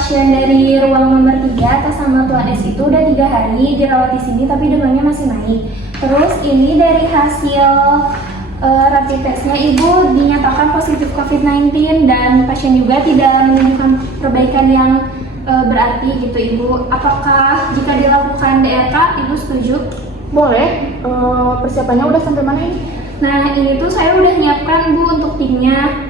pasien dari ruang nomor 3 atas nama Tuan S itu udah 3 hari dirawat di sini tapi demamnya masih naik. Terus ini dari hasil rapid testnya Ibu dinyatakan positif COVID-19 dan pasien juga tidak menunjukkan perbaikan yang berarti gitu Ibu. Apakah jika dilakukan DRK Ibu setuju? Boleh. Persiapannya udah sampai mana ini? Nah ini tuh saya udah nyiapkan Bu untuk timnya.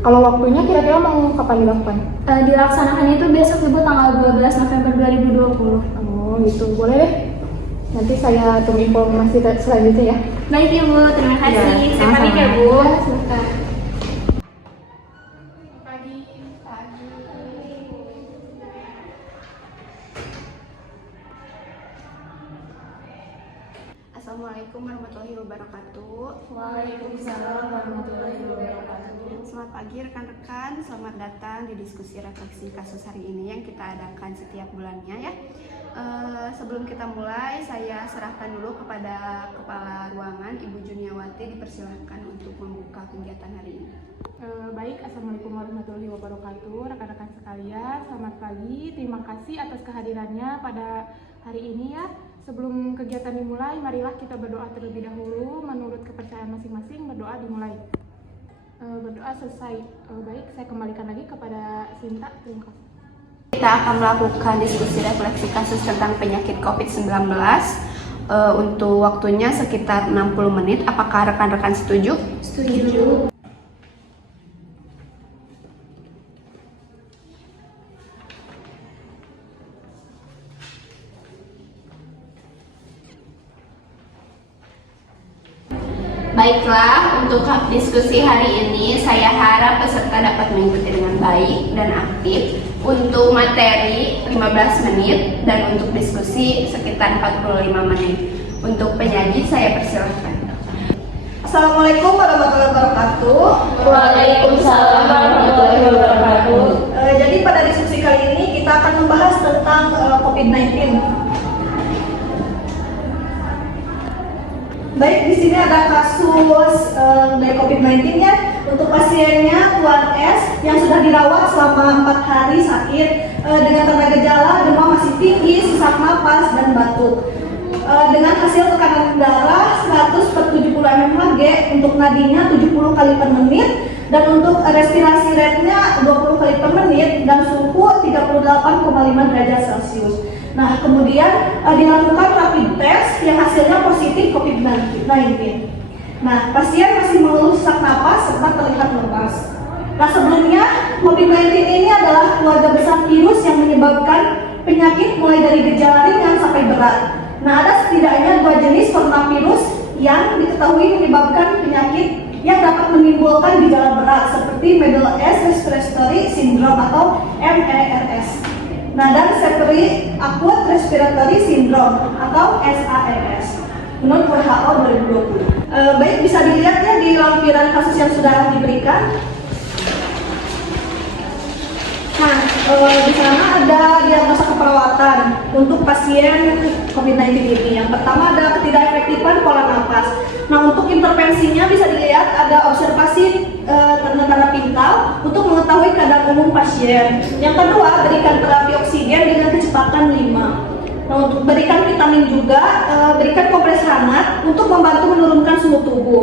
Kalau waktunya kira-kira mau kapan dilakukan? Dilaksanakannya itu besok Ibu tanggal 12 November 2020. Oh gitu, boleh deh. Nanti saya tunggu informasi selanjutnya ya. Baik Ibu, terima kasih. Ya, Saya pamit ya Bu. Ya, silakan. Assalamualaikum warahmatullahi wabarakatuh. Waalaikumsalam warahmatullahi wabarakatuh. Selamat pagi rekan-rekan, selamat datang di diskusi refleksi kasus hari ini yang kita adakan setiap bulannya ya. Sebelum kita mulai, saya serahkan dulu kepada Kepala Ruangan Ibu Juniawati, dipersilahkan untuk membuka kegiatan hari ini. Baik, Assalamualaikum warahmatullahi wabarakatuh. Rekan-rekan sekalian, selamat pagi. Terima kasih atas kehadirannya pada hari ini ya. Sebelum kegiatan dimulai, marilah kita berdoa terlebih dahulu. Menurut kepercayaan masing-masing, berdoa dimulai. Berdoa selesai. Baik, saya kembalikan lagi kepada Sinta. Terima kasih. Kita akan melakukan diskusi refleksi kasus tentang penyakit COVID-19. Untuk waktunya sekitar 60 menit. Apakah rekan-rekan setuju? Setuju. Baiklah, untuk diskusi hari ini saya harap peserta dapat mengikuti dengan baik dan aktif. Untuk materi 15 menit dan untuk diskusi sekitar 45 menit. Untuk penyaji saya persilahkan. Assalamualaikum warahmatullahi wabarakatuh. Waalaikumsalam warahmatullahi wabarakatuh. Jadi pada diskusi kali ini kita akan membahas tentang COVID-19. Baik, di sini ada kasus dari COVID-19 ya. Untuk pasiennya Tuan S yang sudah dirawat selama 4 hari sakit dengan tanda gejala demam masih tinggi, sesak napas dan batuk. Dengan hasil tekanan darah 100/70 mmHg, untuk nadinya 70 kali per menit dan untuk respirasi rate-nya 20 kali per menit dan suhu 38,5 derajat Celcius. Nah, kemudian dilakukan rapid test yang hasilnya positif COVID-19. Nah, pasien masih mengeluh sesak napas serta terlihat lemas. Nah, sebelumnya COVID-19 ini adalah keluarga besar virus yang menyebabkan penyakit mulai dari gejala ringan sampai berat. Nah, ada setidaknya 2 jenis coronavirus yang diketahui menyebabkan penyakit yang dapat menimbulkan gejala berat seperti Middle East Respiratory Syndrome atau MERS. Nah, dan Severe Acute Respiratory Syndrome atau SARS menurut WHO 2020. Baik, bisa dilihat ya di lampiran kasus yang sudah diberikan. Nah, di sana ada diagnosa keperawatan untuk pasien COVID-19 ini. Yang pertama ada ketidakefektifan pola nafas. Nah, untuk intervensinya bisa dilihat ada observasi tanda-tanda pintal untuk mengetahui keadaan umum pasien. Yang kedua, berikan terapi oksigen dengan kecepatan 5. Nah, untuk berikan vitamin juga, berikan kompres hangat untuk membantu menurunkan suhu tubuh.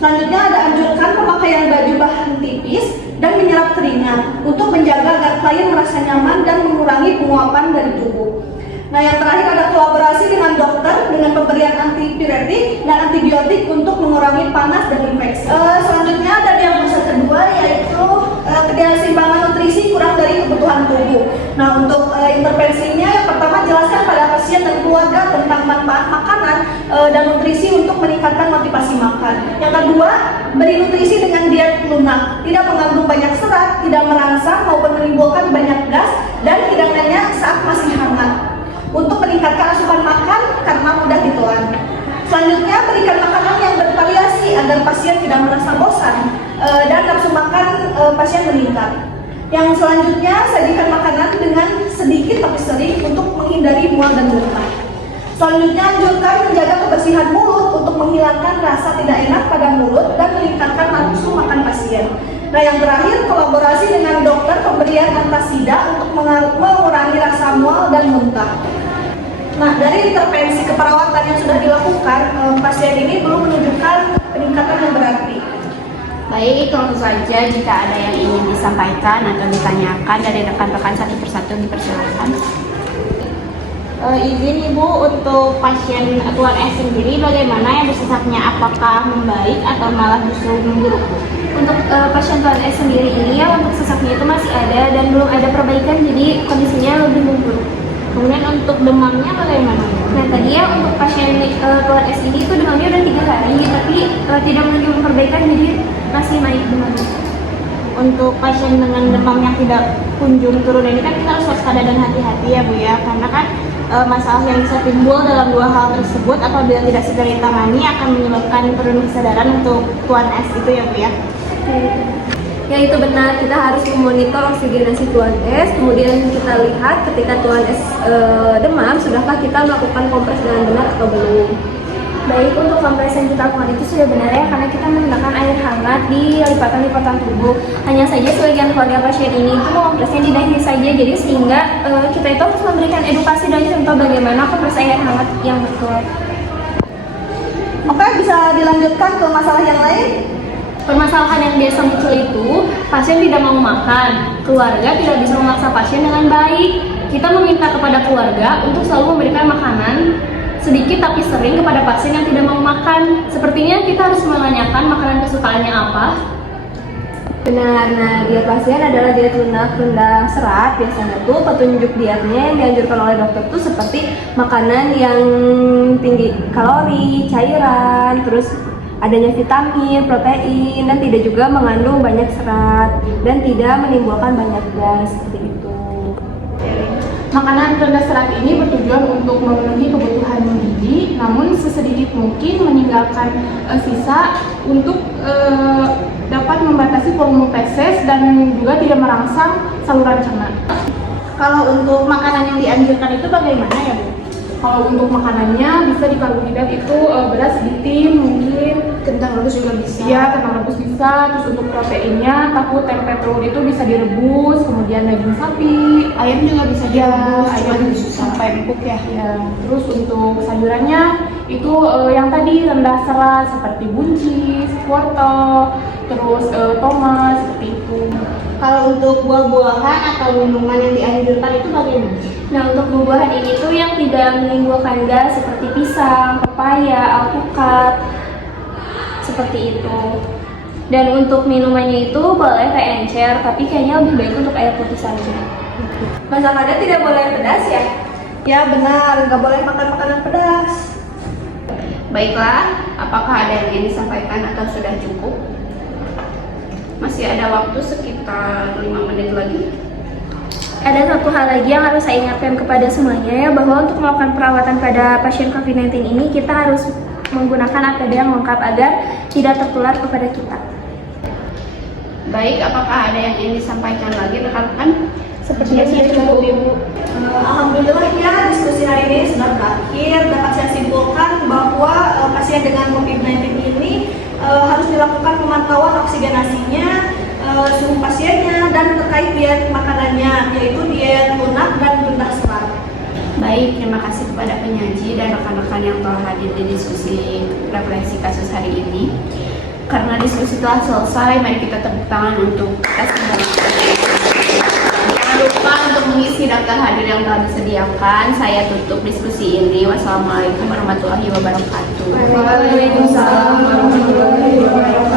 Selanjutnya ada anjurkan pemakaian baju bahan tipis dan menyerap keringat untuk menjaga agar klien merasa nyaman dan mengurangi penguapan dari tubuh. Nah, yang terakhir ada kolaborasi dengan dokter dengan pemberian antipiretik dan antibiotik untuk mengurangi panas dan infeksi. Selanjutnya ada diagnosa kedua yaitu ketidakseimbangan nutrisi kurang dari kebutuhan tubuh. Nah, untuk intervensinya yang pertama jelaskan pada pasien dan keluarga tentang manfaat makanan dan nutrisi untuk meningkatkan motivasi makan. Yang kedua, beri nutrisi dengan diet lunak, tidak mengandung banyak serat, tidak merangsang maupun menimbulkan banyak gas dan hidangannya saat masih hangat. Untuk meningkatkan asupan makan karena mudah ditelan. Selanjutnya, berikan makanan yang bervariasi agar pasien tidak merasa bosan dan nafsu makan pasien meningkat. Yang selanjutnya, sajikan makanan dengan sedikit tapi sering untuk menghindari mual dan muntah. Selanjutnya, anjurkan menjaga kebersihan mulut untuk menghilangkan rasa tidak enak pada mulut dan meningkatkan nafsu makan pasien. Nah, yang terakhir, kolaborasi dengan dokter pemberian antasida antiosida untuk mengurangi rasa mual dan muntah. Nah, dari intervensi keperawatan yang sudah dilakukan, pasien ini belum menunjukkan peningkatan yang berarti. Baik, langsung saja jika ada yang ingin disampaikan atau ditanyakan dari rekan-rekan satu persatu dipersilakan. Izin Ibu, untuk pasien Tuan S sendiri bagaimana yang sesaknya, apakah membaik atau malah justru memburuk, Bu? Untuk pasien Tuan S sendiri ini ya untuk sesaknya itu masih ada dan belum ada perbaikan, jadi kondisinya lebih memburuk. Kemudian untuk demamnya bagaimana? Nah tadi ya untuk pasien Tuan S ini itu demamnya udah 3 hari tapi tidak menunjukkan perbaikan, jadi masih naik demamnya. Untuk pasien dengan demam yang tidak kunjung turun ini kan kita harus waspada dan hati-hati ya Bu ya, karena kan masalah yang bisa timbul dalam 2 hal tersebut apabila tidak segera ditangani akan menyebabkan penurunan kesadaran untuk Tuan S itu ya Bu ya. Ya itu benar, kita harus memonitor oksigenasi Tuan S, kemudian kita lihat ketika Tuan S demam, sudahkah kita melakukan kompres dengan benar atau belum. Baik, untuk kompres yang kita lakukan itu sudah benar ya, karena kita menggunakan air hangat di lipatan-lipatan tubuh. Hanya saja sebagian keluarga pasien ini itu kompresnya di dahi saja, jadi sehingga kita itu harus memberikan edukasi dan contoh bagaimana kompres air hangat yang betul. Oke, bisa dilanjutkan ke masalah yang lain? Permasalahan yang biasa muncul itu, pasien tidak mau makan, keluarga tidak bisa memaksa pasien dengan baik. Kita meminta kepada keluarga untuk selalu memberikan makanan sedikit tapi sering kepada pasien yang tidak mau makan. Sepertinya kita harus menanyakan makanan kesukaannya apa. Benar, nah diet pasien adalah diet rendah serat. Biasanya tuh petunjuk dietnya yang dianjurkan oleh dokter tuh seperti makanan yang tinggi kalori, cairan, terus adanya vitamin, protein, dan tidak juga mengandung banyak serat dan tidak menimbulkan banyak gas seperti itu. Makanan rendah serat ini bertujuan untuk memenuhi kebutuhan gizi, namun sesedikit mungkin meninggalkan sisa untuk dapat membatasi volume feses dan juga tidak merangsang saluran cerna. Kalau untuk makanan yang dianjurkan itu bagaimana ya Bu? Kalau untuk makanannya bisa di karbohidrat itu beras ditim, mungkin Kentang rebus juga bisa. ya kentang rebus bisa. Terus untuk proteinnya tahu, tempe, telur itu bisa direbus, kemudian daging sapi, Ayam juga bisa ya direbus, ayam sampai empuk ya. ya. Terus untuk sayurannya itu yang tadi rendah serat seperti buncis, wortel, terus tomat seperti itu. Kalau untuk buah-buahan atau minuman yang dianjurkan itu bagaimana? Nah untuk buah-buahan ini tuh yang tidak menimbulkan gas seperti pisang, pepaya, alpukat, seperti itu. Dan untuk minumannya itu boleh teh encer, tapi kayaknya lebih baik untuk air putih saja. Masakannya tidak boleh pedas ya? Ya benar, nggak boleh makan makanan pedas. Baiklah, apakah ada yang ingin disampaikan atau sudah cukup? Masih ada waktu sekitar 5 menit lagi. Ada satu hal lagi yang harus saya ingatkan kepada semuanya ya, bahwa untuk melakukan perawatan pada pasien COVID-19 ini kita harus menggunakan APD yang lengkap agar tidak tertular kepada kita. Baik, apakah ada yang ingin disampaikan lagi rekan-rekan? Sepertinya sudah cukup Ibu. Alhamdulillah ya, diskusi hari ini sudah berakhir. Dapat saya simpulkan bahwa pasien dengan COVID-19 ini harus dilakukan pemantauan oksigenasinya, suhu pasiennya, dan terkait diet makanannya, yaitu diet lunak dan rendah serat. Baik, terima kasih kepada penyaji dan rekan-rekan yang telah hadir di diskusi refleksi kasus hari ini. Karena diskusi telah selesai, mari kita tepuk tangan untuk kita semua. Jangan lupa untuk mengisi daftar hadir yang telah disediakan. Saya tutup diskusi ini. Wassalamualaikum warahmatullahi wabarakatuh. Waalaikumsalam warahmatullahi wabarakatuh.